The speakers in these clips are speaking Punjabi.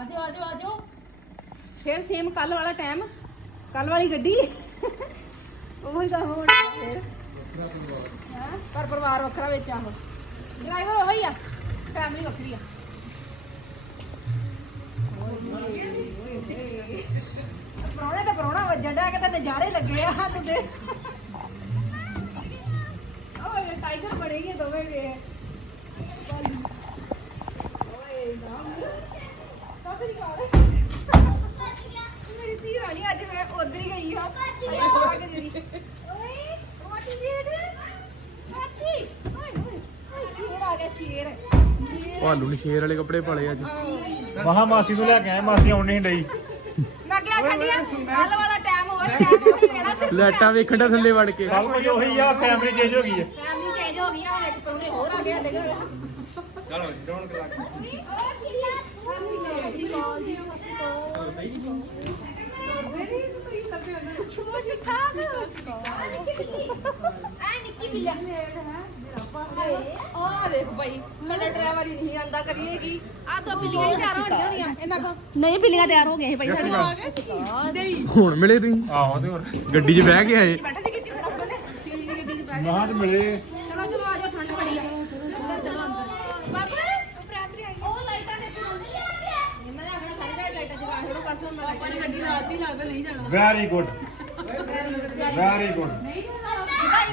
ਆਜੋ ਆਜੋ ਆਜੋ। ਫਿਰ ਸੇਮ ਕੱਲ ਵਾਲਾ ਟਾਈਮ ਕੱਲ ਵਾਲੀ ਗੱਡੀ। ਉਹੀ ਤਾਂ ਹੋਣ ਫਿਰ ਹੈਂ? ਪਰ ਪਰਿਵਾਰ ਵੱਖਰਾ ਵਿੱਚ ਆਹੋ ਡਰਾਈਵਰ ਉਹੀ ਆ ਫੈਮਿਲੀ ਵੱਖਰੀ ਆ। ਪਰੌਣੇ ਤਾਂ ਪਰੌਣਾ ਵੱਜਣ ਡਿਆ, ਕਿਤੇ ਨਜ਼ਾਰੇ ਲੱਗੇ ਆ ਸਾਨੂੰ ਤੇ। ਓਏ ਟਾਈਗਰ ਬਣੇ ਗਏ ਦੋਵੇਂ ਵੇ ਓਏ ਨਾ ਮੇਰੀ ਧੀ ਰਾਣੀ ਅੱਜ ਮੈਂ ਉਧਰ ਹੀ ਗਈ ਹਾਂ ਅਰੇ ਥੋੜਾ ਕਿ ਜਿਹੜੀ। ਓਏ। What is it? ਮਾਚੀ ਓਏ ਓਏ ਓਏ, ਸ਼ੇਰ ਆ ਗਿਆ ਸ਼ੇਰ। ਸ਼ੇਰ। ਭਾਲੂ ਨੇ ਸ਼ੇਰ ਵਾਲੇ ਕੱਪੜੇ ਪਾਲੇ ਅੱਜ। ਮਹਾ ਮਾਸੀ ਤੋਂ ਲੈ ਕੇ ਆਏ ਮਾਸੀ ਆਉਣ ਨਹੀਂ ਡਈ। ਮੈਂ ਕਿਹਾ ਖੰਡੀਆਂ ਕੱਲ ਵਾਲਾ ਟਾਈਮ ਹੋਇਆ ਟਾਈਮ ਲੈਟਾਂ ਵੇਖਣ ਦਾ ਥੱਲੇ ਵੜ ਕੇ। ਸਭ ਕੁਝ ਉਹੀ ਆ ਫੈਮਿਲੀ ਚੇਂਜ ਹੋ ਗਈ ਹੈ। ਫੈਮਿਲੀ ਚੇਂਜ ਹੋ ਗਈ ਆ ਹੁਣ ਇੱਕ ਪਰੌਣੇ ਹੋਰ ਆ ਗਏ ਦੇਖੋ। ਚਲੋ ਡੋਨ ਕਰਾ ਨਹੀਂ ਬਿੱਲੀਆਂ ਤਿਆਰ ਹੋ ਗਈਆਂ ਸੀ ਭਾਈ ਹੁਣ ਮਿਲੇ ਤੁਸੀਂ? ਆਹੋ ਤੇ ਹੋਰ ਗੱਡੀ 'ਚ ਬਹਿ ਕੇ ਆਏ। ਬੈਠਾ ਨਹੀਂ ਕੀਤੀ ਫਿਰ ਆਪਾਂ ਨੇ ਸ਼ੀਰੀ ਦੀ ਗੱਡੀ 'ਚ ਬਹਿ ਗਏ ਮਹਾ ਤੇ ਮਿਲੇ ਚਲੋ ਚਲੋ ਆ ਜਾਓ ਠੰਡ ਬੜੀ ਆ ਚਲੋ ਅੰਦਰ ਬਾਬਾ ਉਹ ਲਾਈਟਾਂ ਦੇ ਇਹਨਾਂ ਨੇ ਆਪਣੇ ਸਾਰੇ ਲਾਈਟਾਂ ਜਗਾ ਲਾਈਟਾਂ ਦੀ ਗੱਡੀ ਲਾਤੀ ਲੱਗਦਾ ਨਹੀਂ ਜਾਣਾ। Very good very good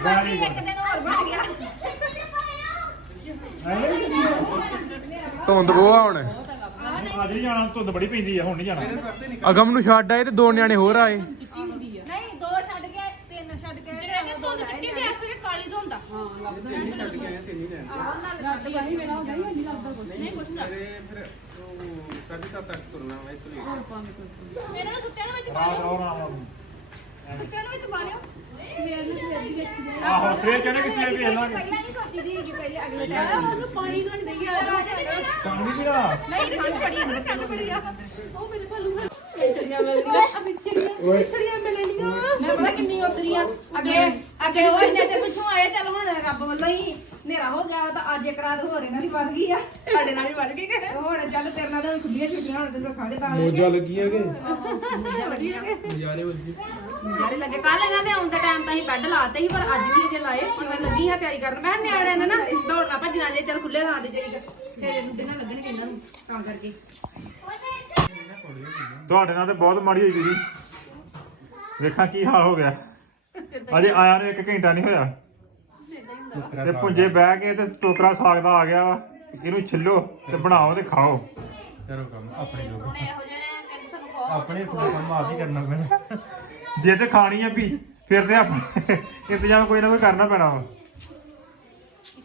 very ਇੱਕ ਦਿਨ ਹੋਰ ਬਣ ਗਿਆ। ਧੁੰਦ ਬੋਆ ਹੁਣ। ਅੱਜ ਨਹੀਂ ਜਾਣਾ ਧੁੰਦ ਬੜੀ ਪੈਂਦੀ ਆ ਹੁਣ ਨਹੀਂ ਜਾਣਾ। ਅਗਮ ਨੂੰ ਛੱਡ ਆਏ ਤੇ ਦੋ ਨਿਆਣੇ ਹੋਰ ਆਏ। ਨਹੀਂ ਦੋ ਛੱਡ ਕੇ ਤਿੰਨ ਛੱਡ ਕੇ ਜਿਹੜੇ ਚਿੱਟੀ ਤੇ ਤੋਂ ਹੁੰਦਾ? ਹਾਂ ਲੱਗਦਾ ਨਹੀਂ ਛੱਡ ਕੇ ਆਏ ਤਿੰਨ ਹੀ। ਲੈਣ ਹਾਂ ਨਾਲ ਵਾਹੀ ਵੇਲਾ ਹੁੰਦਾ ਨਹੀਂ ਲੱਗਦਾ ਕੁਝ ਨਹੀਂ ਕੁਝ ਨਾ ਮੇਰੇ ਨਾਲ ਸੁੱਤਿਆਂ ਦੇ ਵਿੱਚ ਪਾ ਰਾਤ ਲਿਓ। ਸੁੱਤਿਆਂ ਦੇ ਵਿੱਚ ਪਾ ਲਿਓ। ਆਹੋ ਸਵੇਰ ਕਹਿੰਦੇ ਕਿ ਸਵੇਰ ਵੇਖ ਲਾਂਗੇ ਪਹਿਲਾਂ ਨਹੀਂ ਸੋਚੀ ਦੀ ਕਿ ਪਹਿਲੇ ਅਗਲੇ ਟਾਈਮ ਉਹਨੂੰ ਪਾਣੀ ਘਣ ਦੇਈ ਆ ਪਾਣੀ ਪੀਣਾ? ਨਹੀਂ ਠੰਡ ਬੜੀ ਆ ਠੰਡ ਬੜੀ ਆ ਉਹ ਮੇਰੇ ਕੋਲ ਲੂਗਾ ਚੜੀਆਂ ਮਿਲਦੀਆਂ ਵਿਚੜੀਆਂ ਚੜੀਆਂ ਮਿਲਣੀਆਂ ਮੈਂ ਪਤਾ ਕਿੰਨੀ ਉੱਠਦੀਆਂ। ਅੱਗੇ ਅੱਗੇ ਉਹ ਇੰਨੇ ਤੇ ਪਿੱਛੋਂ ਆਏ ਚੱਲ ਹੁਣ ਰੱਬ ਵੱਲੋਂ ਹੀ ਹਨੇਰਾ ਹੋ ਗਿਆ ਤਾਂ ਅੱਜ ਇੱਕ ਰਾਤ ਹੋਰ ਇਹਨਾਂ ਦੀ ਵੱਧ ਗਈ ਆ। ਸਾਡੇ ਨਾਲ ਵੀ ਵੱਧ ਗਈ ਕਿ? ਹੁਣ ਚੱਲ ਤੇਰੇ ਨਾਲ ਤਾਂ ਖੁੱਲੀਆਂ ਛੁੱਟੀਆਂ ਹੁਣ ਤੈਨੂੰ ਖਾੜੇ ਤਾਂ ਮੋਜਾ ਲੱਗੀਆਂ ਕਿ? ਵਧੀਆ ਕਿ ਨਜ਼ਾਰੇ ਵੱਜੀ ਜਿਹੜੇ ਲੱਗੇ। ਕੱਲ ਇਹਨਾਂ ਦੇ ਆਉਣ ਦਾ ਟਾਈਮ ਤਾਂ ਅਸੀਂ ਬੈੱਡ ਲਾਤੇ ਸੀ ਪਰ ਅੱਜ ਵੀ ਜੇ ਲਾਏ। ਹੁਣ ਮੈਂ ਲੱਗੀ ਹਾਂ ਤਿਆਰੀ ਕਰਨ? ਮੈਂ ਕਿਹਾ ਨਿਆਣਿਆਂ ਨੇ ਨਾ ਦੌੜਨਾ ਭੱਜਣਾ ਜੇ ਚੱਲ ਖੁੱਲੇ ਰਾਂ ਦੇ ਜਰੀ ਫਿਰ ਇਹਨੂੰ ਦਿਨਾਂ ਲੱਗਣਗੇ ਇਹਨਾਂ ਨੂੰ ਤਾਂ ਕਰਕੇ। ਤੁਹਾਡੇ ਨਾਲ ਤੇ ਬਹੁਤ ਮਾੜੀ ਹੋਈ ਦੀਦੀ ਵੇਖਾਂ ਕੀ ਹਾਲ ਹੋ ਗਿਆ। ਅਜੇ ਆਇਆ ਨੂੰ ਇੱਕ ਘੰਟਾ ਨਹੀਂ ਹੋਇਆ। ਤੇ ਪੁੰਜੇ ਬਹਿ ਕੇ ਤੇ ਟੋਕਰਾ ਸਾਗ ਦਾ ਆ ਗਿਆ ਵਾ ਇਹਨੂੰ ਛਿੱਲੋ ਤੇ ਬਣਾਓ ਤੇ ਖਾਓ। ਕਰੋ ਕੰਮ ਆਪਣੇ ਲੋਕ ਇਹੋ ਜਿਹੇ ਨੇ ਤੁਹਾਨੂੰ ਬਹੁਤ ਆਪਣੇ ਆਪ ਹੀ ਕਰਨਾ ਪੈਣਾ। ਜੇ ਤੇ ਖਾਣੀ ਆ ਵੀ ਫਿਰ ਤੇ ਆਪਣੇ ਇੰਤਜ਼ਾਮ ਕੋਈ ਨਾ ਕੋਈ ਕਰਨਾ ਪੈਣਾ ਵਾ।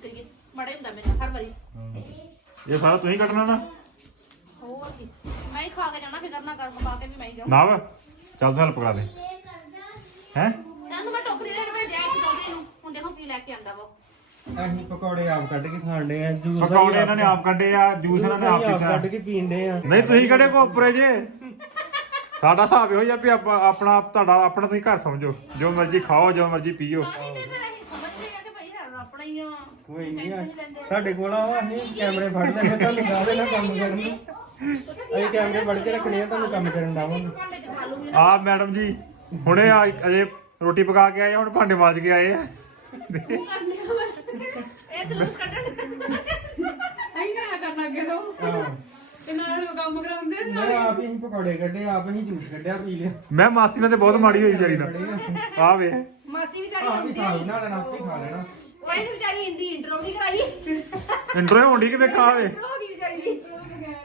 ਕਰੀਏ ਬੜੇ ਹੁੰਦਾ ਮੈਨੂੰ ਹਰ ਵਾਰੀ। ਇਹ ਸਾਰਾ ਤੁਸੀਂ ਕੱਟਣਾ ਨਾ। ਹੋਰ ਕੀ ਮੈਂ ਹੀ ਖਾ ਕੇ ਜਾਣਾ ਫਿਕਰ ਨਾ ਕਰ ਮਕਾ ਕੇ ਵੀ ਮੈਂ ਹੀ ਜਾਉਂ ਨਾਵ ਚੱਲ ਤੂੰ ਹੈਲਪ ਕਰਾ ਦੇ। ਹੈ? ਤੈਨੂੰ ਮੈਂ ਟੋਕਰੀ ਲੈਣ ਭੇਜਿਆ ਇੱਕ ਦੋ ਦਿਨ ਨੂੰ। ਹੁਣ ਦੇਖੋ ਕੀ ਲੈ ਕੇ ਆਂਦਾ ਵਾ। ਅਸੀਂ ਪਕੌੜੇ ਆਪ ਕੱਢ ਕੇ ਖਾਣਦੇ ਆ ਜੂਸ ਪਕੌੜੇ ਇਹਨਾਂ ਨੇ ਆਪ ਕੱਢੇ ਆ ਜੂਸ ਇਹਨਾਂ ਨੇ ਆਪ ਆਪ ਪੀਤਾ। ਕੱਢ ਕੇ ਪੀਂਦੇ ਆ। ਨਹੀਂ ਤੁਸੀਂ ਕਿਹੜੇ ਕੋਪਰੇ ਜੇ? ਸਾਡਾ ਹਿਸਾਬ ਇਹੋ ਜਿਹਾ ਵੀ ਆਪਾਂ ਆਪਣਾ ਤੁਹਾਡਾ ਆਪਣਾ ਤੁਸੀਂ ਘਰ ਸਮਝੋ। ਜੋ ਮਰਜ਼ੀ ਖਾਓ ਜੋ ਮਰਜ਼ੀ ਪੀਓ। ਨਹੀਂ ਤੇ ਫਿਰ ਅਸੀਂ ਸਮਝਦੇ ਆ ਕਿ ਭਾਈ ਸਾਡਾ ਆਪਣਾ ਹੀ ਆ। ਕੋਈ ਨਹੀਂ ਆ। ਸਾਡੇ ਕੋਲ ਆ ਅਸੀਂ ਕੈਮਰੇ ਫੜ ਲੈਣੇ ਤੁਹਾਨੂੰ ਗਾ ਦੇਣਾ ਕੰਮ ਕਰਨ ਨੂੰ। ਅਸੀਂ ਕੈਮਰੇ ਫੜ ਕੇ ਰੱਖਣੇ ਆ ਤੁਹਾਨੂੰ ਕੰਮ ਕਰਨ ਦਾਵਾਂਗੇ ਭਾਂਡੇ ਚ ਖਾ ਲੂੰਗੀ ਆ ਮੈਡਮ ਜੀ ਹੁਣੇ ਆ ਅਜੇ ਰੋਟੀ ਪਕਾ ਕੇ ਆਏ ਹੁਣ ਭਾਂਡੇ ਮਾਂਜ ਕੇ ਆਏ ਆ। ਕਰਨੇ ਆ ਬਸ ਇਹ ਜਲੂਸ ਕੱਢਣ। ਅਸੀਂ ਨਾ ਕਰਨਾ ਅੱਗੇ ਤੋਂ ਹਾਂ। ਤੇ ਨਾਲ ਕੰਮ ਕਰਾਉਂਦੇ ਮੈਂ ਆਪ ਹੀ ਪਕੌੜੇ ਕੱਢੇ ਆਪ ਹੀ ਜੂਸ ਕੱਢਿਆ ਪੀ ਲਿਆ। ਮੈਂ ਮਾਸੀ ਨਾਲ ਤੇ ਬਹੁਤ ਮਾੜੀ ਹੋਈ ਵਿਚਾਰੀ ਨਾਲ। ਆ। ਵੇ ਮਾਸੀ ਵਿਚਾਰੀ ਆਪ ਹੀ ਹੁੰਦੀ ਸਾਗ ਬਣਾ ਲੈਣਾ ਆਪੇ ਖਾ ਲੈਣਾ। ਉਹ ਇਹ ਵਿਚਾਰੀ ਹਿੰਦੀ ਇੰਟਰੋ ਵੀ ਕਰਾਈ। ਇੰਟਰੋ ਹੋਣੀ ਕਿ ਵੇਖਾ ਇੰਟਰੋ ਹੋ ਗਈ ਵਿਚਾਰੀ ਦੀ।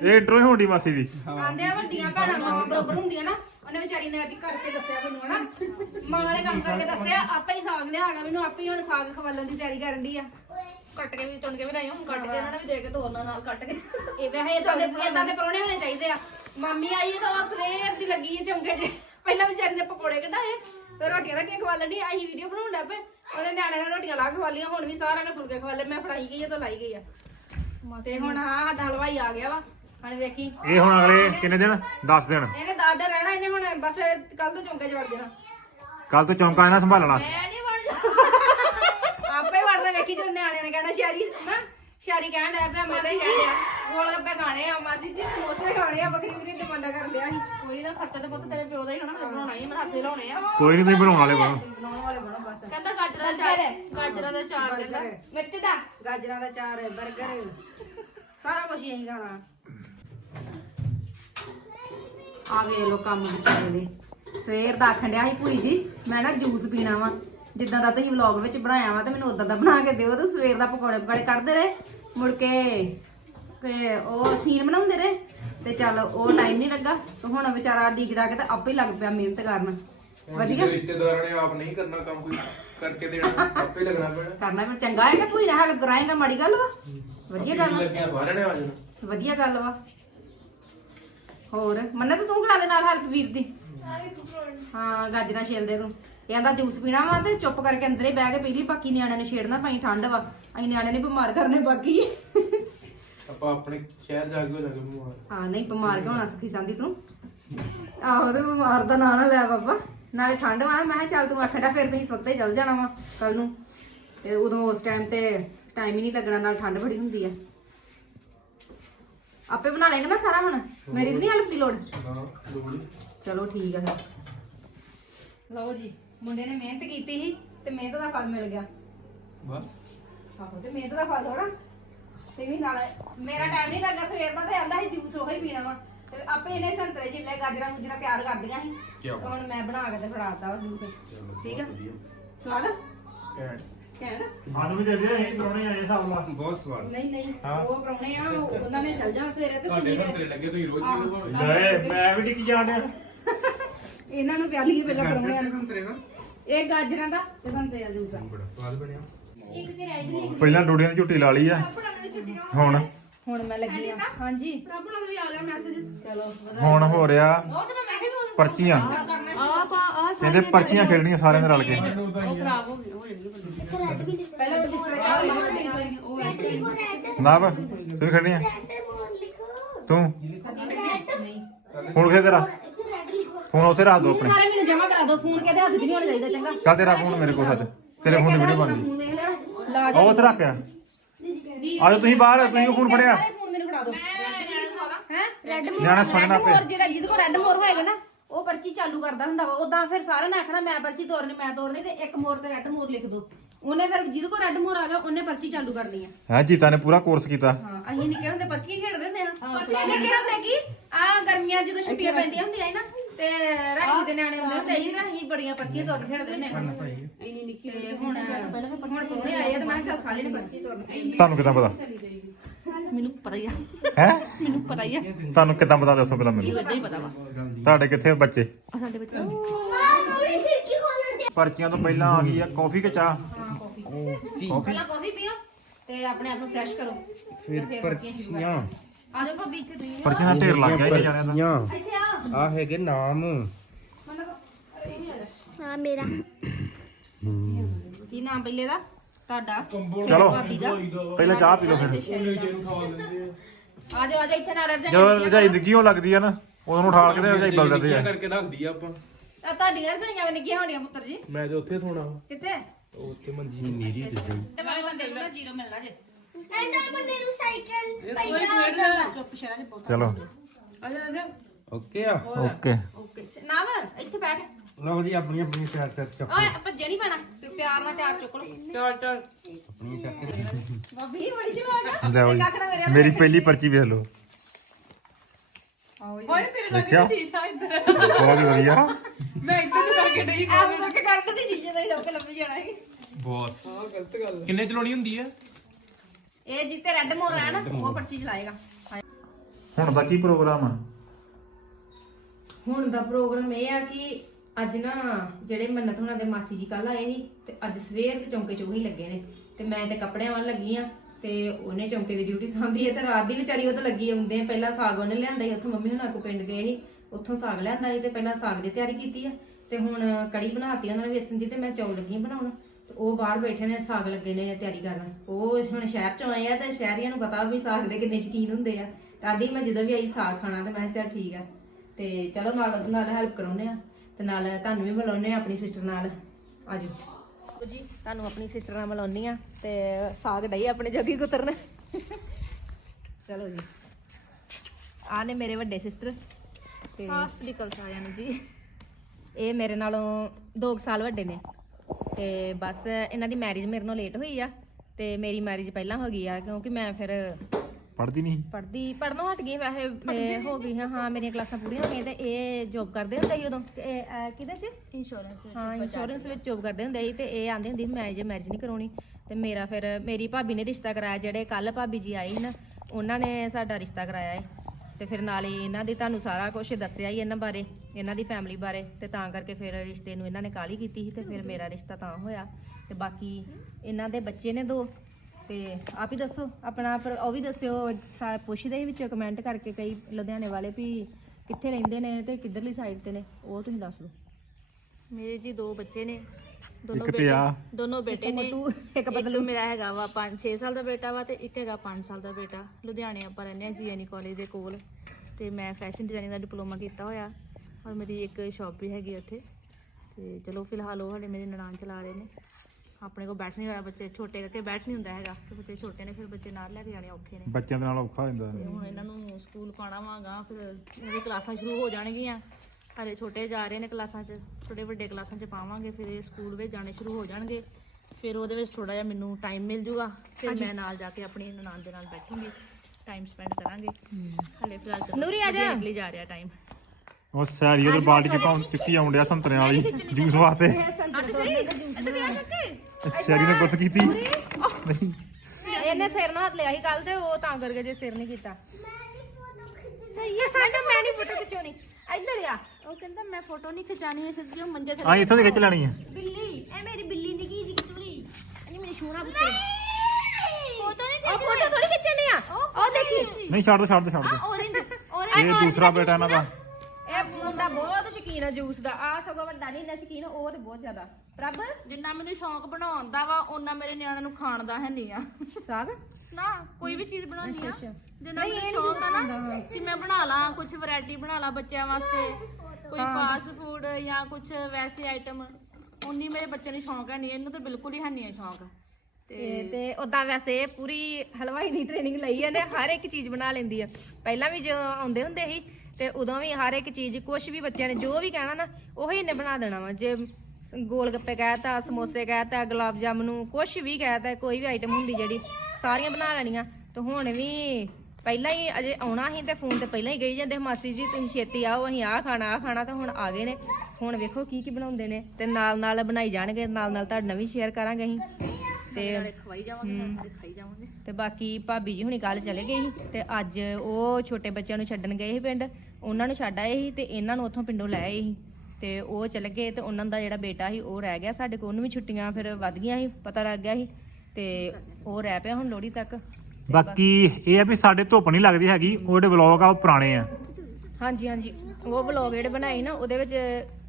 ਇਹ ਇੰਟਰੋ ਹੋਣੀ ਮਾਸੀ ਦੀ। ਆਂਦੇ ਆ ਵੱਡੀਆਂ ਭੈਣਾਂ ਮਾਂ ਬਰਾਬਰ ਹੁੰਦੀਆਂ ਨਾ। ਉਹਨੇ ਵਿਚਾਰੀ ਨੇ ਅੱਜ ਕਰਕੇ ਦੱਸਿਆ ਮੈਨੂੰ, ਹਨਾ? ਮਾਂ ਵਾਲੇ ਕੰਮ ਕਰਕੇ ਦੱਸਿਆ, ਆਪੇ ਹੀ ਸਾਗ ਲਿਆ ਗਿਆ ਮੈਨੂੰ, ਆਪੇ ਹੀ ਹੁਣ ਸਾਗ ਖਵਾਲਣ ਦੀ ਤਿਆਰੀ ਕਰਨ ਦੀ ਆ। ਕੱਟ ਕੇ ਵੀ, ਚੁਣ ਕੇ ਵੀ ਲਾਈ ਹੁਣ ਕੱਟ ਕੇ ਉਹਨਾਂ ਨੇ ਵੀ ਦੇ ਕੇ ਤੋਰਨਾ ਨਾਲ ਕੱਟ ਕੇ। ਇਹ ਵੈਸੇ ਇਦਾਂ ਦੇ ਇਦਾਂ ਦੇ ਪਰੌਣੇ ਹੋਣੇ ਚਾਹੀਦੇ ਆ। ਮਾਮੀ ਆਈ ਤਾਂ ਉਹ ਸਵੇਰ ਦੀ ਲੱਗੀ ਹੈ ਚੌਂਕੇ 'ਚ ਪਹਿਲਾਂ ਵਿਚਾਰੀ ਨੇ ਪਕੌੜੇ ਕਢਾਏ ਤੇ ਰੋਟੀਆਂ ਰੱਖੀਆਂ ਖਵਾਲਣ ਦੀ ਅਸੀਂ ਵੀਡੀਓ ਬਣਾਉਣ ਲੱਗ ਪਏ। ਉਹਦੇ ਨਿਆਣਿਆਂ ਨੇ ਰੋਟੀਆਂ ਲਾ ਖਵਾ ਲਈਆਂ, ਹੁਣ ਵੀ ਸਾਰਿਆਂ ਨੇ ਫੁਲਕੇ ਖਵਾ ਲਏ, ਮੈਂ ਫੜਾਈ ਗਈ ਆ, ਤਾਂ ਲਾਈ ਗਈ ਆ। ਤੇ ਹੁਣ ਹਾਂ ਸਾਡਾ ਹਲਵਾਈ ਆ ਗਿਆ ਵਾ। ਹੁਣ ਵੇਖੀ। ਇਹ ਹੁਣ ਅਗਲੇ ਕਿੰਨੇ ਦਿਨ? 10 ਦਿਨ। ਇਹਨੇ ਦਾਦਾ ਰਹਿਣਾ ਇਹਨੇ ਹੁਣ ਬਸ ਕੱਲ ਤੋਂ ਚੌਂਕੇ 'ਚ ਵੜ ਜਾਣਾ। ਕੱਲ ਤੋਂ ਚੌਂਕਾ ਇਹਨਾਂ ਸੰਭਾਲਣਾ। ਮੈਂ ਨਹੀਂ ਵੜਨਾ ਆਪੇ ਵੜਨਾ ਵੇਖੀ ਜਦੋਂ ਨਿਆਣਿਆਂ ਨੇ ਕਹਿਣਾ ਸ਼ਹਿਰੀ ਨਾ ਸ਼ਾਰੀ ਕਹਿਣ ਡਿਆ ਪਿਆ ਜੀ ਗੋਲ ਗੱਪੇ ਖਾਣੇ ਆ ਮਾਸੀ ਜੀ ਸਮੋਸੇ ਖਾਣੇ ਆ ਬੱਕਰੀ ਦੀ ਡਿਮਾਂਡਾ ਕਰ ਲਿਆ ਸੀ। ਕੋਈ ਨਾ ਖਰਚਾ ਤੇ ਪੁੱਤ ਤੇਰੇ ਪਿਓ ਦਾ ਹੀ ਹੋਣਾ ਮੈਂ ਬਣਾਉਣਾ ਹੀ ਮੈਂ ਹੱਥੇ ਲਾਉਣੇ ਆ। ਕੋਈ ਨਹੀਂ ਤੁਸੀਂ ਬਣਾਉਣ ਵਾਲੇ ਬਣੋ। ਬਣਾਉਣ ਵਾਲੇ ਬਣੋ ਬਸ। ਕਹਿੰਦਾ ਗਾਜਰਾਂ ਦਾ ਚਾਰ ਗਾਜਰਾਂ ਦਾ ਚਾਰ ਕਹਿੰਦਾ। ਮਿਰਚ ਦਾ। ਗਾਜਰਾਂ ਦਾ ਚਾਰ 버ਗਰ ਸਾਰਾ ਕੁਝ ਇਹੀ ਖਾਣਾ। ਆ ਵੇ ਲੋ ਕੰਮ ਵਿਚਾਰੇ ਦੇ। ਸਵੇਰ ਦਾ ਆਖਣ ਡਿਆ ਸੀ ਭੂਈ ਜੀ ਮੈਂ ਨਾ ਜੂਸ ਪੀਣਾ ਵਾ। ਜਿੱਦਾਂ ਦਾ ਤੁਸੀਂ ਵਲੌਗ ਵਿੱਚ ਬਣਾਇਆ ਵਾ ਤੇ ਮੈਨੂੰ ਉਦਾਂ ਦਾ ਬਣਾ ਕੇ ਦਿਓ ਤੇ ਸਵੇਰ ਦਾ ਪਕੌੜੇ ਪਕੌੜੇ ਕੱਢਦੇ ਰਹੇ ਮੁੜ ਕੇ ਤੇ ਉਹ ਸੀਨ ਬਣਾਉਂਦੇ ਰਹੇ ਤੇ ਚੱਲ ਉਹ ਟਾਈਮ ਨਹੀਂ ਲੱਗਾ ਤੇ ਹੁਣ ਵਿਚਾਰਾ ਡੀਗੜਾ ਕੇ ਤੇ ਆਪੇ ਹੀ ਲੱਗ ਪਿਆ ਮਿਹਨਤ ਕਰਨ। ਵਧੀਆ? ਰਿਸ਼ਤੇਦਾਰਾਂ ਨੇ ਆਪ ਨਹੀਂ ਕਰਨਾ ਕੰਮ ਕੋਈ ਕਰਕੇ ਦੇਣਾ ਆਪੇ ਲੱਗਣਾ ਪੈਣਾ। ਕਰਨਾ ਵੀ ਚੰਗਾ ਹੈ ਕਿ ਭੂਈ ਨਾਲ ਹੈਲਪ ਕਰਾਏਗਾ ਮਾੜੀ ਗੱਲ ਵਾ। ਵਧੀਆ ਗੱਲ ਵਾ। ਲੱਗਿਆ ਸਾਰਿਆਂ ਨੇ ਆ ਜਾਣਾ ਵਧੀਆ ਗੱਲ ਵਾ। ਹੋਰ ਮੰਨਤ ਤੂੰ ਖਿਲਾ ਦੇ ਨਾਲ ਹੈਲਪ ਵੀਰ ਦੀ? ਹਾਂ ਗਾਜਰਾਂ ਛਿਲ ਦੇ ਤੂੰ ਕਹਿੰਦਾ ਜੂਸ ਪੀਣਾ ਵਾ ਤੇ ਚੁੱਪ ਕਰਕੇ ਅੰਦਰੇ ਬਹਿ ਕੇ ਪੀ ਲਈ ਬਾਕੀ ਨਿਆਣਿਆਂ ਨੂੰ ਛੇੜਨਾ ਭਾਈ ਠੰਡ ਵਾ। ਅਸੀਂ ਨਿਆਣਿਆਂ ਨੇ ਬਿਮਾਰ ਕਰਨੇ ਬਾਕੀ। ਆਪਾਂ ਆਪਣੇ ਸ਼ਹਿਰ ਜਾ ਕੇ ਜਾਗੇ ਬਿਮਾਰ। ਹਾਂ ਨਹੀਂ ਬਿਮਾਰ ਕਿਉਂ ਹੋਣਾ ਸੁਖੀ ਸੰਦੀ ਤੂੰ? ਆਹੋ ਤੇ ਬਿਮਾਰ ਦਾ ਨਾਂ ਨਾ ਲੈ ਬਾਬਾ। ਨਾਲੇ ਠੰਡ ਵਾ ਨਾ, ਮੈਂ ਕਿਹਾ ਚੱਲ ਤੂੰ ਆਖੜਾ ਫਿਰ ਤੁਸੀਂ ਸਵਖਤੇ ਚੱਲ ਜਾਣਾ ਵਾ ਕੱਲ ਨੂੰ। ਤੇ ਉਦੋਂ ਉਸ ਟਾਈਮ ਤੇ ਟਾਈਮ ਹੀ ਨਹੀਂ ਲੱਗਣਾ ਨਾਲ ਠੰਡ ਬੜੀ ਹੁੰਦੀ ਆ। ਆਪੇ ਬਣਾ ਲੇਗਾ ਨਾ ਸਾਰਾ ਹੁਣ। ਮੇਰੀ ਤਾਂ ਨਹੀਂ ਹੈਲਪ ਦੀ ਲੋੜ। ਹਾਂ ਲੋੜ ਚਲੋ ਠੀਕ ਆ ਫਿਰ। ਲਓ ਜੀ ਮੁੰਡੇ ਨੇ ਮਿਹਨਤ ਕੀਤੀ ਸੀ ਤੇ ਮਿਹਨਤ ਦਾ ਫਲ ਮਿਲ ਗਿਆ। ਬਸ। ਆਹੋ ਤੇ ਮਿਹਨਤ ਦਾ ਫਲ ਥੋੜਾ ਤੇ ਵੀ ਨਾਲ ਮੇਰਾ ਟਾਈਮ ਨਹੀਂ ਲੱਗਾ ਸਵੇਰ ਦਾ ਤੇ ਆਂਦਾ ਸੀ ਜੂਸ ਉਹੀ ਪੀਣਾ ਵਾ। ਤੇ ਆਪੇ ਇਹਨੇ ਸੰਤਰੇ ਜਿੱਲੇ ਗਾਜਰਾਂ ਗੁਜਰਾਂ ਤਿਆਰ ਕਰਦੀਆਂ ਸੀ। ਹੁਣ ਮੈਂ ਬਣਾ ਕੇ ਤੇ ਫੜਾਤਾ ਉਹ ਜੂਸ। ਠੀਕ ਆ? ਸਵਾਦ? ਕਹਿਣ। ਸਾਨੂੰ ਵੀ ਦੇ ਦੇ ਅਸੀਂ ਬਣਾਉਣੇ ਆ ਇਹ ਹਿਸਾਬ ਨਾਲ। ਬਹੁਤ ਸਵਾਦ। ਨਹੀਂ ਨਹੀਂ ਉਹ ਪਰੌਣੇ ਆ ਉਹ- ਉਹਨਾਂ ਨੇ ਚੱਲ ਜਾਣਾ ਸਵੇਰੇ ਤੇ ਤੁਹਾਡੇ ਤੁਸੀਂ ਹੰਤਰੇ ਲੱਗੇ ਤੁਸੀਂ ਰੋਜ਼ ਹੀ ਬਣਾਉਣੇ ਲੈ ਮੈਂ ਵੀ ਟਿਕ ਜਾਣਿਆ ਇਹਨਾਂ ਨੂੰ ਪਿਆਲੀ ਪਹਿਲਾਂ ਪਰੌਣੇ ਆ ਹੰਤਰੇ ਦਾ? ਇਹ ਗਾਜਰਾਂ ਦਾ ਤੇ ਸੰਤਰੇ ਦਾ ਜੂਸ ਆ ਬੜਾ ਸਵਾਦ ਬਣਿਆ। ਇੱਕ ਤੇ ਰੈਡ ਲਿਖ ਪਹਿਲਾਂ ਡੋਡੀਆਂ ਦੀ ਝੁੱਟੀ ਲਾ ਲਈ ਆ। ਹੁਣ ਹੁਣ ਮੈਂ ਲੱਗੀ ਆ। ਹਾਂਜੀ। ਪ੍ਰਭੂ ਦਾ ਵੀ ਆ ਗਿਆ ਮੈਸੇਜ ਚਲੋ ਹੁਣ ਹੋ ਰਿਹਾ ਪਰਚੀਆਂ। ਆ ਪਾ ਆ ਇਹਦੇ ਪਰਚੀਆਂ ਖੇਡਣੀਆਂ ਸਾਰਿਆਂ ਨੇ ਰਲ ਕੇ। ਖਰਾਬ ਹੋ ਗਈ ਹੋ ਜਾਣੀ ਪਹਿਲਾਂ ਮੈਂ ਬਿਸਤਰੇ ਉਹ ਤੂੰ ਖੇਡਣੀਆਂ ਤੂੰ? ਨਹੀਂ। ਹੁਣ ਖੇ ਤੇਰਾ? ਫੋਨ ਉੱਥੇ ਰੱਖ ਦੋ ਆਪਣੇ। ਸਾਰੇ ਮੈਨੂੰ ਜਮਾ ਕਰਾ ਦਿਓ ਫੋਨ ਕਿਹਦੇ ਹੱਥ 'ਚ ਨਹੀਂ ਹੋਣਾ ਚਾਹੀਦਾ ਚੰਗਾ। ਕਾ ਤੇਰਾ ਫੋਨ ਮੇਰੇ ਕੋਲ ਸੱਚ। ਤੇਰੇ ਫੋਨ ਦੀ ਵੀਡੀਓ ਬਣ ਗਈ। ਫੋਨ ਵੇਖ ਲਿਆ ਲਾ ਉਹ ਉੱਥੇ ਰੱਖ ਆ ਜਾਓ ਤੁਸੀਂ ਬਾਹਰ ਤੁਸੀਂ ਫੋਨ ਫੜਿਆ। ਫੋਨ ਮੈਨੂੰ ਫੜਾ ਦਿਓ। ਹੈ ਰੈੱਡ ਮੋਰ ਨਿਆਣਾ ਸੁਣਨਾ ਮੋਰ ਜਿਹੜਾ ਜਿਹਦੇ ਕੋਲ ਰੈੱਡ ਮੋਰ ਹੋਏਗਾ ਨਾ ਉਹ ਪਰਚੀ ਚਾਲੂ ਕਰਦਾ ਹੁੰਦਾ ਵਾ। ਉਦਾਂ ਫਿਰ ਸਾਰਿਆਂ ਨੇ ਆਖਣਾ ਮੈਂ ਪਰਚੀ ਤੋਰਨੀ ਮੈਂ ਤੋਰਨੀ ਤੇ ਇੱਕ ਮੋਰ ਤੇ ਰੈੱਡ ਮੋਰ ਲਿਖ ਦੋ ਉਹਨੇ ਫਿਰ ਜਿਹਦੇ ਕੋਲ ਰੈੱਡ ਮੋਰ ਆ ਗਿਆ ਉਹਨੇ ਪਰਚੀ ਚਾਲੂ ਕਰਨੀ ਆ। ਹੈ ਜੀਤਾ ਨੇ ਪੂਰਾ ਕੋਰਸ ਕੀਤਾ। ਹਾਂ ਅਸੀਂ ਨਿੱਕੇ ਹੁੰਦੇ ਪਰਚੀਆਂ ਖੇਡਦੇ ਹੁੰਦੇ ਆ ਨਿੱਕੇ ਹੁੰਦੇ ਕੀ? ਆ ਗਰਮੀਆਂ ਜਦੋਂ ਛੁੱਟੀਆਂ ਪੈਂਦੀਆਂ ਹੁੰਦੀਆਂ ਸੀ ਨਾ ਤੇ ਰਾਣੀ ਦੇ ਨਿਆਣੇ ਹੁੰਦੇ ਹੁੰਦੇ ਸੀ ਅਸੀਂ ਬੜੀਆਂ ਪਰਚੀਆਂ ਤੋੜ ਕੇ ਖੇਡਦੇ ਹੁੰਦੇ ਆ ਤੇ ਹੁਣ ਹੁਣ ਪਰੋਣੇ ਆਏ ਆ ਤੇ ਮੈਂ ਕਿਹਾ ਚੱਲ ਸਾਲੇ ਨੇ ਪਰਚੀ ਤੋੜਨੀ ਤੁਹਾਨੂੰ ਕਿਦਾਂ ਪਤਾ? ਮੈਨੂੰ ਪਤਾ ਹੀ ਆ। ਹੈ? ਮੈਨੂੰ ਪਤਾ ਹੀ ਆ। ਤੁਹਾਨੂੰ ਕਿਦਾਂ ਪਤਾ ਦੱਸੋ ਪਹਿਲਾਂ ਮੈਨੂੰ। ਇਦਾਂ ਹੀ ਪਤਾ ਵਾ। ਤੁਹਾਡੇ ਕਿੱਥੇ ਬੱਚੇ? ਆ ਸਾਡੇ ਬੱਚੇ ਪਰਚੀਆਂ ਤੋਂ ਪਹਿਲਾਂ ਆ ਗਈ ਆ ਕਾਫੀ ਕਿ ਚਾਹ? ਕਾਫੀ। ਪਹਿਲਾਂ ਕਾਫੀ? ਪੀਓ ਤੇ ਆਪਣੇ ਆਪ ਨੂੰ ਫਰੈਸ਼ ਕਰੋ। ਫਿਰ ਪਰਚੀਆਂ ਆ ਜਾਓ ਭਾਬੀ ਇੱਥੇ ਤੁਸੀਂ। ਪਰਚੀਆਂ ਦਾ ਢੇਰ ਲੱਗ ਗਿਆ ਜਾਣਿਆਂ ਦਾ। ਇੱਥੇ ਆ। ਆ ਹੈਗੇ ਨਾਮ। ਹਾਂ ਮੇਰਾ। ਕੀ ਨਾਮ ਪਹਿਲੇ ਦਾ? ਤੁਹਾਡਾ? ਚਲੋ ਭਾਬੀ ਦਾ? ਪਹਿਲਾਂ ਚਾਹ ਪੀ ਲਓ ਫਿਰ। ਆ। ਜਾਓ ਆ ਜਾਓ ਇੱਥੇ ਨਾਲ ਰਜਾਈ ਜਦੋਂ ਰਜਾਈ ਦਿੱਗੀਓ ਲੱਗਦੀ ਆ ਨਾ ਉਦੋਂ ਨੂੰ ਉਠਾਲ ਕੇ ਤੇ ਰਜਾਈ ਬਲ ਦਿੰਦੇ ਆ। ਕਰਕੇ ਰੱਖਦੀ ਆ ਆਪਾਂ। ਆ ਤੁਹਾਡੀਆਂ ਰਜਾਈਆਂ ਵੀ ਨਿੱਕੀਆਂ ਹੋਣੀਆਂ ਪੁੱਤਰ ਜੀ। ਮੈਂ ਤੇ ਉੱਥੇ ਸੋਣਾ ਵਾ। ਕਿੱਥੇ? ਉਹ ਉੱਥੇ ਮੰਜੀ ਮੇਰੀ ਤੇ ਵਾਲੇ ਬੰਦੇ ਨੂੰ ਨਾ ਜ਼ੀਰੋ ਮਿਲਣਾ ਜੇ। ਐਂਡਾ ਬੰਦੇ ਨੂੰ ਸਾਈਕਲ ਪਹਿਲਾਂ ਚੁੱਪ ਸ਼ਰਾਂ ਦੇ ਪੁੱਤ ਚਲੋ। ਆ ਜਾ ਆ ਜਾ ਓਕੇ ਆ। ਓਕੇ। ਓਕੇ। ਨਾਮ ਇੱਥੇ ਬੈਠ। ਲਓ ਜੀ ਆਪਣੀ ਆਪਣੀ ਚਾਰ ਚਾਰ ਚੱਪ ਓਏ ਭੱਜੇ ਨਹੀਂ ਪੈਣਾ ਪਿ- ਪਿਆਰ ਨਾਲ ਚਾਰ ਚੁੱਕ ਲੋ ਚਲ ਚਲ। ਆਪਣੀ ਚੱਕ ਕੇ ਬਾਬੀ ਬੜੀ ਚਲਾਕ ਜਾਓ ਜੀ। ਮੇਰੇ ਮੇਰੀ ਪਹਿਲੀ ਪਰਚੀ ਵੇਖ ਲਓ। ਓਏ ਮੇਰੇ ਦੇਖਿਆ? ਸ਼ੀਸ਼ਾ ਇੱਧਰ। ਬਹੁਤ ਵਧੀਆ। ਮੈਂ ਇੱਧਰ ਕਰਕੇ ਨਹੀਂ ਕਰ ਮੈਂ ਕਰਕੇ ਦੀ ਸ਼ੀਸ਼ੇ ਦਾ ਹੀ ਲੋਕ ਲੱਭ ਜਾਣਾ ਹੈ ਬਹੁਤ। ਹਾਂ ਗਲਤ ਗੱਲ। ਕਿੰਨੇ ਚਲਾਉਣੀ ਹੁੰਦੀ ਆ? ਇਹ ਜਿੱਤੇ ਰੈੱਡ ਮੋਰ ਆਇਆ ਨਾ ਉਹ ਪਰਚੀ ਚਲਾਏਗਾ। ਹੁਣ ਦਾ ਕੀ ਪ੍ਰੋਗਰਾਮ ਆ? ਹੁਣ ਦਾ ਪ੍ਰੋਗਰਾਮ ਇਹ ਆ ਕਿ ਅੱਜ ਨਾ ਜਿਹੜੇ ਮੰਨਤ ਹੁਣਾਂ ਦੇ ਮਾਸੀ ਜੀ ਕੱਲ ਆਏ ਸੀ ਤੇ ਅੱਜ ਸਵੇਰ ਦੇ ਚੌਂਕੇ 'ਚ ਉਹੀ ਲੱਗੇ ਨੇ। ਤੇ ਮੈਂ ਤੇ ਕੱਪੜਿਆਂ ਵੱਲ ਲੱਗੀ ਆ ਤੇ ਉਹਨੇ ਚੌਂਕੇ ਦੀ ਡਿਊਟੀ ਸੰਭੀ ਹੈ ਤੇ ਰਾਤ ਦੀ ਵਿਚਾਰੀ ਉਹ ਤਾਂ ਲੱਗੀ ਆਉਂਦੇ ਆ। ਪਹਿਲਾਂ ਸਾਗ ਉਹਨੇ ਲਿਆਂਦਾ ਸੀ, ਉੱਥੋਂ ਮੰਮੀ ਹੁਣਾਂ ਕੋ ਪਿੰਡ ਗਏ ਸੀ, ਉੱਥੋਂ ਸਾਗ ਲਿਆਂਦਾ ਸੀ ਤੇ ਪਹਿਲਾਂ ਸਾਗ ਦੀ ਤਿਆਰੀ ਕੀਤੀ ਆ। ਤੇ ਹੁਣ ਕੜੀ ਬਣਾਤੀ ਉਹਨਾਂ ਨੇ ਵੇਸਣ ਦੀ ਤੇ ਮੈਂ ਚੌਲ ਲੱਗੀ ਬਣਾਉਣ। ਤੇ ਉਹ ਬਾਹਰ ਬੈਠੇ ਨੇ ਸਾਗ ਲੱਗੇ ਨੇ ਤਿਆਰੀ ਕਰਨ। ਉਹ ਹੁਣ ਸ਼ਹਿਰ ਚੋਂ ਆਏ ਆ ਤੇ ਸ਼ਹਿਰੀਆਂ ਨੂੰ ਪਤਾ ਵੀ ਸਾਗ ਦੇ ਕਿੰਨੇ ਸ਼ੌਕੀਨ ਹੁੰਦੇ ਆ। ਤਾਂ ਆਦੀ ਮੈਂ ਜਦੋਂ ਵੀ ਆਈ ਸਾਗ ਖਾਣਾ ਤੇ ਮੈਂ ਕਿਹਾ ਚੱਲ ਠੀਕ ਆ। ਤੇ ਚਲੋ ਨਾਲ ਨਾਲ ਹੈਲਪ ਕਰਾਉਨੇ ਆ। ਤੇ ਨਾਲ ਤੁਹਾਨੂੰ ਵੀ ਮਿਲਾਉਨੇ ਆ ਆਪਣੀ ਸਿਸਟਰ ਨਾਲ। ਆਜੋ। ਜੀ ਤੁਹਾਨੂੰ ਆਪਣੀ ਸਿਸਟਰ ਨਾਲ ਮਿਲਾਉਣੀ ਆ ਤੇ ਸਾਗ ਡਈ ਆਪਣੇ ਜੋਗੀ ਕੁਤਰਨ ਚਲੋ ਜੀ। ਆ ਨੇ ਮੇਰੇ ਵੱਡੇ ਸਿਸਟਰ ਤੇ ਹਾਸਟਿਕਲ ਸਾਰਿਆਂ ਨੂੰ ਜੀ। ਇਹ ਮੇਰੇ ਨਾਲੋਂ 2 ਸਾਲ ਵੱਡੇ ਨੇ। ਤੇ ਬਸ ਇਹਨਾਂ ਦੀ ਮੈਰਿਜ ਮੇਰੇ ਨਾਲ ਲੇਟ ਹੋਈ ਆ ਤੇ ਮੇਰੀ ਮੈਰਿਜ ਪਹਿਲਾਂ ਹੋ ਗਈ ਆ ਕਿਉਂਕਿ ਮੈਂ ਫਿਰ ਪੜਦੀ ਨਹੀਂ ਪੜਦੀ ਪੜਨੋਂ ਹਟ ਗਈ ਵੈਸੇ ਮੈਂ ਹੋ ਗਈ ਹਾਂ ਹਾਂ ਮੇਰੀਆਂ ਕਲਾਸਾਂ ਪੂਰੀਆਂ ਹੋ ਗਈਆਂ ਤੇ ਇਹ ਜੌਬ ਕਰਦੇ ਹੁੰਦੇ ਸੀ ਉਦੋਂ। ਤੇ ਇਹ, ਅਹ, ਕਿਹਦੇ 'ਚ? ਇੰਸ਼ੋਰੈਂਸ ਹਾਂ ਇੰਸ਼ੋਰੈਂਸ ਵਿੱਚ ਜੌਬ ਕਰਦੇ ਹੁੰਦੇ ਸੀ ਤੇ ਇਹ ਆਂਦੇ ਹੁੰਦੇ ਸੀ ਮੈਂ ਜੇ ਮੈਰਿਜ ਨਹੀਂ ਕਰਾਉਣੀ। ਤੇ ਮੇਰਾ ਫਿਰ ਮੇਰੀ ਭਾਬੀ ਨੇ ਰਿਸ਼ਤਾ ਕਰਾਇਆ ਜਿਹੜੇ ਕੱਲ ਭਾਬੀ ਜੀ ਆਈ ਸੀ ਨਾ ਉਹਨਾਂ ਨੇ ਸਾਡਾ ਰਿਸ਼ਤਾ ਕਰਾਇਆ ਹੈ ਤੇ ਫਿਰ ਨਾਲੇ ਇਹਨਾਂ ਦੀ ਤੁਹਾਨੂੰ ਸਾਰਾ ਕੁਝ ਦੱਸਿਆ ਹੀ ਇਹਨਾਂ ਬਾਰੇ ਇਹਨਾਂ ਦੀ ਫੈਮਿਲੀ ਬਾਰੇ। ਤੇ ਤਾਂ ਕਰਕੇ ਫਿਰ ਰਿਸ਼ਤੇ ਨੂੰ ਇਹਨਾਂ ਨੇ ਕਾਲੀ ਕੀਤੀ ਸੀ ਤੇ ਫਿਰ ਮੇਰਾ ਰਿਸ਼ਤਾ ਤਾਂ ਹੋਇਆ। ਤੇ ਬਾਕੀ ਇਹਨਾਂ ਦੇ ਬੱਚੇ ਨੇ ਦੋ। ਤੇ ਆਪ ਹੀ ਦੱਸੋ ਆਪਣਾ ਪਰ ਉਹ ਵੀ ਦੱਸਿਓ ਸਾ- ਪੁੱਛਦੇ ਸੀ ਵਿੱਚੋਂ ਕਮੈਂਟ ਕਰਕੇ ਕਈ ਲੁਧਿਆਣੇ ਵਾਲੇ ਵੀ ਕਿੱਥੇ ਰਹਿੰਦੇ ਨੇ ਤੇ ਕਿੱਧਰਲੀ ਸਾਈਡ ਤੇ ਨੇ ਉਹ ਤੁਸੀਂ ਦੱਸ ਦਿਓ। ਮੇਰੇ ਜੀ ਦੋ ਬੱਚੇ ਨੇ ਦੋਨੋਂ ਇੱਕ ਤੇ ਬੇਟੇ ਆ। ਦੋਨੋਂ ਬੇਟੇ ਨੇ। ਮੋਟੂ, ਇੱਕ ਇੱਕ ਮੇਰਾ ਹੈਗਾ ਵਾ 5-6 ਸਾਲ ਦਾ ਬੇਟਾ ਵਾ ਤੇ ਇੱਕ ਹੈਗਾ 5 ਸਾਲ ਦਾ ਬੇਟਾ। ਲੁਧਿਆਣੇ ਆਪਾਂ ਰਹਿੰਦੇ ਆ ਜੀਐਨਈ ਕਾਲਜ ਦੇ ਕੋਲ। ਤੇ ਮੈਂ ਫੈਸ਼ਨ ਡਿਜ਼ਾਈਨਿੰਗ ਦਾ ਡਿਪਲੋਮਾ ਕੀਤਾ ਹੋਇਆ ਔਰ ਮੇਰੀ ਇੱਕ ਸ਼ਾਪ ਵੀ ਹੈਗੀ ਆ ਉੱਥੇ। ਤੇ ਚਲੋ ਫਿਲਹਾਲ ਉਹ ਸਾਡੇ ਮੇਰੇ ਨਨਾਣ ਚਲਾ ਰਹੇ ਨੇ। ਆਪਣੇ ਕੋਲ ਬੈਠ ਨਹੀਂ ਹੋਇਆ ਬੱਚੇ ਛੋਟੇ ਕਰਕੇ ਬੈਠ ਨਹੀਂ ਹੁੰਦਾ ਹੈਗਾ। ਤੇ ਬੱਚੇ ਛੋਟੇ ਨੇ ਫਿਰ ਬੱਚੇ ਨਾਲ ਲੈ ਕੇ ਜਾਣੇ ਔਖੇ ਨੇ। ਬੱਚਿਆਂ ਦੇ ਨਾਲ ਔਖਾ ਹੋ ਜਾਂਦਾ। ਤੇ ਹੁਣ ਇਹਨਾਂ ਨੂੰ ਸਕੂਲ ਪਾਣਾ ਵਾਗਾ ਫਿਰ ਇਹਨਾਂ ਦੀ ਕਲਾਸਾਂ ਸ਼ੁਰੂ ਹੋ ਜਾਣਗੀਆਂ। ਹਲੇ ਛੋਟੇ ਜਾ ਰਹੇ ਨੇ ਕਲਾਸਾਂ 'ਚ ਥੋੜੇ ਵੱਡੇ ਕਲਾਸਾਂ 'ਚ ਪਾਵਾਂਗੇ ਫਿਰ ਇਹ ਸਕੂਲ ਵਿੱਚ ਜਾਣੇ ਸ਼ੁਰੂ ਹੋ ਜਾਣਗੇ। ਫਿਰ ਉਹਦੇ ਵਿੱਚ ਥੋੜਾ ਜਿਹਾ ਮੈਨੂੰ ਟਾਈਮ ਮਿਲ ਜੂਗਾ ਫਿਰ ਮੈਂ ਨਾਲ ਜਾ ਕੇ ਆਪਣੀ ਨਨਾਣ ਦੇ ਨਾਲ ਬੈਠੂੰਗੀ ਟਾਈਮ ਸਪੈਂਡ ਕਰਾਂਗੇ। ਹਲੇ ਫਿਲਹਾਲ ਤਾਂ ਨੂਰੀ ਆ ਜਾ। ਜਾ ਰਿਹਾ ਟਾਈਮ ਉਹ ਸੈਰੀ ਉਹਦੇ ਬਾਲਟੀ ਚ ਪਾਉਂ ਚੁੱਕੀ ਆਉਣ ਡਿਆ ਸੰਤਰੇ ਵਾਲੀ ਜੂਸ ਵਾਸਤੇ। ਸੈਰੀ ਨੇ ਗੁੱਤ ਕੀਤੀ। ਨਹੀਂ। ਇਹਨੇ ਸਿਰ ਨਾਲ ਹੱਥ ਲਿਆ ਸੀ ਕੱਲ ਤੇ ਉਹ ਤਾਂ ਕਰਕੇ ਜੇ ਸਿਰ ਨਹੀਂ ਕੀਤਾ। ਮੈਂ ਤਾਂ ਮੈਂ ਨਹੀਂ ਫੋਟੋ ਖਿਚਾਉਣੀ। ਇੱਧਰ ਆ। ਉਹ ਕਹਿੰਦਾ ਮੈਂ ਫੋਟੋ ਨਹੀਂ ਖਿਚਾਣੀ ਇਸ ਉਹ ਮੰਜੇ ਆ ਇੱਥੋਂ ਦੀ ਖਿੱਚ ਲੈਣੀ ਆ। ਬਿੱਲੀ ਇਹ ਮੇਰੀ ਬਿੱਲੀ ਨਿੱਕੀ ਜੀ ਤੁਰੀ। ਇਹਨੇ ਮੇਰੀ ਸ਼ੋਰਾ ਪੁੱਤਰ। ਫੋਟੋ ਨਹੀਂ ਉਹ ਫੋਟੋ ਥੋੜੀ ਖਿੱਚਣੀ ਆ। ਉਹ ਦੇਖੀ। ਨਹੀਂ ਛੱਡ ਦੋ ਛੱਡ ਦੋ ਛੱਡ ਦੋ। ਇਹ ਦੂਸਰਾ ਬੇਟਾ ਇਹਨਾਂ ਦਾ। ਮੁੰਡਾ ਬਹੁਤ ਸ਼ਕੀਨ ਆ ਜੂਸ ਦਾ। ਆ ਸਗੋਂ ਵੱਡਾ ਨਹੀਂ ਨਾ ਸ਼ਕੀਨ ਉਹ ਤੇ ਬਹੁਤ ਜ਼ਿਆਦਾ। ਪ੍ਰਭ? ਜਿੰਨਾ ਮੈਨੂੰ ਸ਼ੌਂਕ ਬਣਾਉਣ ਦਾ ਵਾ ਉਹਨਾਂ ਮੇਰੇ ਨਿਆਣਿਆਂ ਨੂੰ ਖਾਣ ਦਾ ਹੈ ਨਹੀਂ ਆ। ਸਾਗ? ਨਾ ਕੋਈ ਵੀ ਚੀਜ਼ ਬਣਾਉਣੀ ਆ। ਅੱਛਾ। ਜਿੰਨਾ ਮੈਨੂੰ ਸ਼ੌਂਕ ਆ ਨਾ ਕਿ ਮੈਂ ਬਣਾ ਲਾਂ ਕੁਝ ਵੈਰਾਈਟੀ ਬਣਾ ਲਾਂ ਬੱਚਿਆਂ ਵਾਸਤੇ। ਕੋਈ ਫਾਸਟ ਫੂਡ ਜਾਂ ਕੁਝ ਵੈਸੀ ਆਈਟਮ ਉਨੀ ਮੇਰੇ ਬੱਚੇ ਨੂੰ ਸ਼ੌਂਕ ਹੈ ਨਹੀਂ ਇਹਨੂੰ ਤਾਂ ਬਿਲਕੁਲ ਹੀ ਹੈ ਨਹੀਂ ਹੈ ਸ਼ੌਂਕ। ਤੇ ਤੇ ਉਦਾਂ ਵੈਸੇ ਪੂਰੀ ਹਲਵਾਈ ਦੀ ਟ੍ਰੇਨਿੰਗ ਲਈ ਇਹਨੇ ਹਰ ਇੱਕ ਚੀਜ਼ ਬਣਾ ਲੈਂਦੀ ਆ। ਪਹਿਲਾਂ ਵੀ ਜਦੋਂ ਆਉਂਦੇ ਹੁੰਦੇ ਸੀ ਤੇ ਉਦੋਂ ਵੀ ਹਰ ਇੱਕ ਚੀਜ਼ ਕੁਝ ਵੀ ਬੱਚਿਆਂ ਨੇ ਜੋ ਵੀ ਕਹਿਣਾ ਨਾ ਉਹੀ ਇਹਨੇ ਬਣਾ ਦੇਣਾ ਵਾ। ਜੇ ਗੋਲ ਗੱਪੇ ਕਹਿਤਾ ਸਮੋਸੇ ਕਹਿਤਾ ਗੁਲਾਬ ਜਾਮਨੂ ਕੁਝ ਵੀ ਕਹਿਤਾ ਕੋਈ ਵੀ ਆਈਟਮ ਹੁੰਦੀ ਜਿਹੜੀ ਸਾਰੀਆਂ ਬਣਾ ਲੈਣੀਆਂ। ਤੇ ਹੁਣ ਵੀ ਪਹਿਲਾਂ ਹੀ ਅਜੇ ਆਉਣਾ ਸੀ ਤੇ ਫੋਨ ਤੇ ਪਹਿਲਾਂ ਹੀ ਗਈ ਜਾਂਦੇ ਮਾਸੀ ਜੀ ਤੁਸੀਂ ਛੇਤੀ ਆਓ ਅਸੀਂ ਆਹ ਖਾਣਾ ਆਹ ਖਾਣਾ ਤਾਂ ਹੁਣ ਆ ਗਏ ਨੇ। ਹੁਣ ਵੇਖੋ ਕੀ ਕੀ ਬਣਾਉਂਦੇ ਨੇ। ਤੇ ਨਾਲ ਨਾਲ ਬਣਾਈ ਜਾਣਗੇ ਨਾਲ ਨਾਲ ਤੁਹਾਡੇ ਨਾਲ ਵੀ ਸ਼ੇਅਰ ਕਰਾਂਗੇ ਅਸੀਂ। ਤੇ ਖਵਾਈ ਜਾਵਾਂਗੇ ਖਾਈ ਜਾਵਾਂਗੇ। ਤੇ ਬਾਕੀ ਭਾਬੀ ਜੀ ਹੁਣੀ ਕੱਲ ਚਲੇ ਗਏ ਸੀ ਤੇ ਅੱਜ ਉਹ ਛੋਟੇ ਬੱਚਿਆਂ ਨੂੰ ਛੱਡਣ ਗਏ ਸੀ ਪਿੰਡ। ਉਹਨਾਂ ਨੂੰ ਛੱਡ ਆਏ ਸੀ ਤੇ ਇਹਨਾਂ ਨੂੰ ਉੱਥੋਂ ਪਿੰਡੋਂ ਲੈ ਆਏ ਸੀ। ਤੇ ਉਹ ਚਲੇ ਗਏ ਤੇ ਉਹਨਾਂ ਦਾ ਜਿਹੜਾ ਬੇਟਾ ਸੀ ਉਹ ਰਹਿ ਗਿਆ। ਸਾਡੇ ਕੋਲ ਉਹਨੂੰ ਵੀ ਛੁੱਟੀਆਂ ਫਿਰ ਵੱਧ ਗਈਆਂ ਸੀ ਪਤਾ ਲੱਗ ਗਿਆ ਸੀ ਤੇ ਉਹ ਰਹਿ ਪਿਆ ਹੁਣ ਲੋਹੜੀ ਤੱਕ। ਬਾਕੀ ਇਹ ਆ ਵੀ ਸਾਡੇ ਧੁੱਪ ਨਹੀਂ ਲੱਗਦੀ ਹੈਗੀ ਉਹਦੇ ਵਲੌਗ ਆ ਉਹ ਪੁਰਾਣੇ ਆ। ਹਾਂਜੀ ਹਾਂਜੀ। ਉਹ ਵਲੌਗ ਜਿਹੜੇ ਬਣਾਏ ਨਾ ਉਹਦੇ ਵਿੱਚ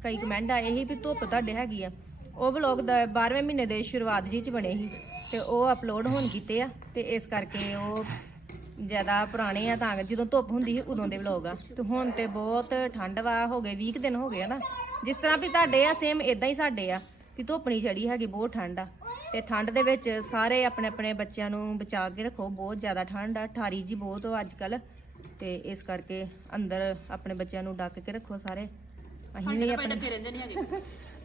ਕਈ ਕਮੈਂਟ ਆਏ ਸੀ ਵੀ ਧੁੱਪ ਤੁਹਾਡੇ ਹੈਗੀ ਆ। ਉਹ ਵਲੌਗ ਦਾ 12ਵੇਂ ਮਹੀਨੇ ਦੇ ਸ਼ੁਰੂਆਤ ਜੀ ਚ ਬਣੇ ਸੀ ਤੇ ਉਹ ਅਪਲੋਡ ਹੋਣ ਕੀਤੇ ਆ ਤੇ ਇਸ ਕਰਕੇ ਉਹ ਜ਼ਿਆਦਾ ਪੁਰਾਣੇ ਆ ਤਾਂ ਜਦੋਂ ਧੁੱਪ ਹੁੰਦੀ ਸੀ ਉਦੋਂ ਦੇ ਵਲੌਗ ਆ। ਤੇ ਹੁਣ ਤੇ ਬਹੁਤ ਠੰਡ ਵਾ ਹੋ ਗਏ 20 ਕੁ ਦਿਨ ਹੋ ਗਏ ਆ ਨਾ। ਜਿਸ ਤਰ੍ਹਾਂ ਵੀ ਤੁਹਾਡੇ ਆ ਸੇਮ ਇਦਾਂ ਹੀ ਸਾਡੇ ਆ ਕਿ ਧੁੱਪ ਨਹੀਂ ਚੜੀ ਹੈਗੀ ਬਹੁਤ ਠੰਡ ਆ। ਤੇ ਠੰਡ ਦੇ ਵਿੱਚ ਸਾਰੇ ਆਪਣੇ ਆਪਣੇ ਬੱਚਿਆਂ ਨੂੰ ਬਚਾ ਕੇ ਰੱਖੋ ਬਹੁਤ ਜ਼ਿਆਦਾ ਠੰਡ ਆ ਠਾਰੀ ਜੀ ਬਹੁਤ ਆ ਅੱਜ ਕੱਲ ਤੇ ਇਸ ਕਰਕੇ ਅੰਦਰ ਆਪਣੇ ਬੱਚਿਆਂ ਨੂੰ ਡੱਕ ਕੇ ਰੱਖੋ ਸਾਰੇ। ਅਸੀਂ ਵੀ ਆਪਣੇ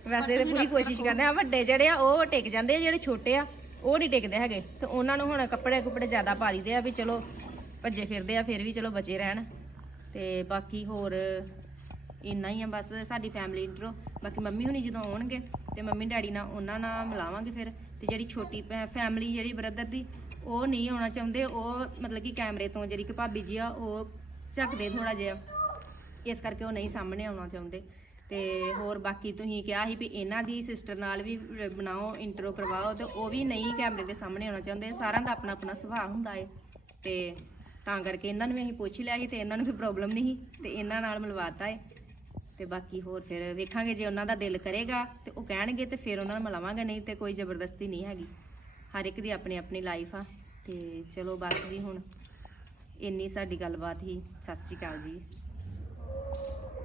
ਵੈਸੇ ਤੇ ਪੂਰੀ ਕੋਸ਼ਿਸ਼ ਕਰਦੇ ਆ ਵੱਡੇ ਜਿਹੜੇ ਆ ਉਹ ਟਿਕ ਜਾਂਦੇ ਆ ਜਿਹੜੇ ਛੋਟੇ ਆ। ਉਹ ਨਹੀਂ ਟਿਕਦੇ ਹੈਗੇ। ਤੇ ਉਹਨਾਂ ਨੂੰ ਹੁਣ ਕੱਪੜੇ ਕੁਪੜੇ ਜ਼ਿਆਦਾ ਪਾ ਦਈਦੇ ਆ ਵੀ ਚਲੋ ਭੱਜੇ ਫਿਰਦੇ ਆ, ਫਿਰ ਵੀ ਚਲੋ ਬਚੇ ਰਹਿਣ। ਤੇ ਬਾਕੀ ਹੋਰ ਇੰਨਾ ਹੀ ਆ, ਬਸ ਸਾਡੀ ਫੈਮਿਲੀ ਇੰਟਰੋ ਬਾਕੀ ਮੰਮੀ ਹੁਣੀ ਜਦੋਂ ਆਉਣਗੇ ਤੇ ਮੰਮੀ ਡੈਡੀ ਨਾਲ ਉਹਨਾਂ ਨਾਲ ਮਿਲਾਵਾਂਗੇ ਫਿਰ। ਤੇ ਜਿਹੜੀ ਛੋਟੀ ਫੈਮਿਲੀ ਜਿਹੜੀ ਬ੍ਰਦਰ ਦੀ, ਉਹ ਨਹੀਂ ਆਉਣਾ ਚਾਹੁੰਦੇ। ਉਹ ਮਤਲਬ ਕਿ ਕੈਮਰੇ ਤੋਂ ਜਿਹੜੀ ਕਿ ਭਾਬੀ ਜੀ ਆ, ਉਹ ਝੱਕਦੇ ਥੋੜਾ ਜਿਹਾ। ਇਸ ਕਰਕੇ ਉਹ ਨਹੀਂ ਸਾਹਮਣੇ ਆਉਣਾ ਚਾਹੁੰਦੇ। ਤੇ ਹੋਰ ਬਾਕੀ ਤੁਸੀਂ ਕਿਹਾ ਸੀ ਵੀ ਇਹਨਾਂ ਦੀ ਸਿਸਟਰ ਨਾਲ ਵੀ ਬਣਾਓ ਇੰਟਰੋ ਕਰਵਾਓ ਤੇ ਉਹ ਵੀ ਨਹੀਂ ਕੈਮਰੇ ਦੇ ਸਾਹਮਣੇ ਆਉਣਾ ਚਾਹੁੰਦੇ। ਸਾਰਿਆਂ ਦਾ ਆਪਣਾ ਆਪਣਾ ਸੁਭਾਅ ਹੁੰਦਾ ਏ। ਤੇ ਤਾਂ ਕਰਕੇ ਇਹਨਾਂ ਨੂੰ ਵੀ ਅਸੀਂ ਪੁੱਛ ਲਿਆ ਸੀ ਤੇ ਇਹਨਾਂ ਨੂੰ ਕੋਈ ਪ੍ਰੋਬਲਮ ਨਹੀਂ ਸੀ ਤੇ ਇਹਨਾਂ ਨਾਲ ਮਿਲਵਾਤਾ ਏ। ਤੇ ਬਾਕੀ ਹੋਰ ਫਿਰ ਵੇਖਾਂਗੇ ਜੇ ਉਹਨਾਂ ਦਾ ਦਿਲ ਕਰੇਗਾ ਤੇ ਉਹ ਕਹਿਣਗੇ ਤੇ ਫਿਰ ਉਹਨਾਂ ਨੂੰ ਮਿਲਾਵਾਂਗੇ, ਨਹੀਂ ਤੇ ਕੋਈ ਜ਼ਬਰਦਸਤੀ ਨਹੀਂ ਹੈਗੀ। ਹਰ ਇੱਕ ਦੀ ਆਪਣੀ ਆਪਣੀ ਲਾਈਫ ਆ। ਤੇ ਚਲੋ ਬਸ ਜੀ ਹੁਣ ਇੰਨੀ ਸਾਡੀ ਗੱਲਬਾਤ ਹੀ। ਸਤਿ ਸ਼੍ਰੀ ਅਕਾਲ ਜੀ।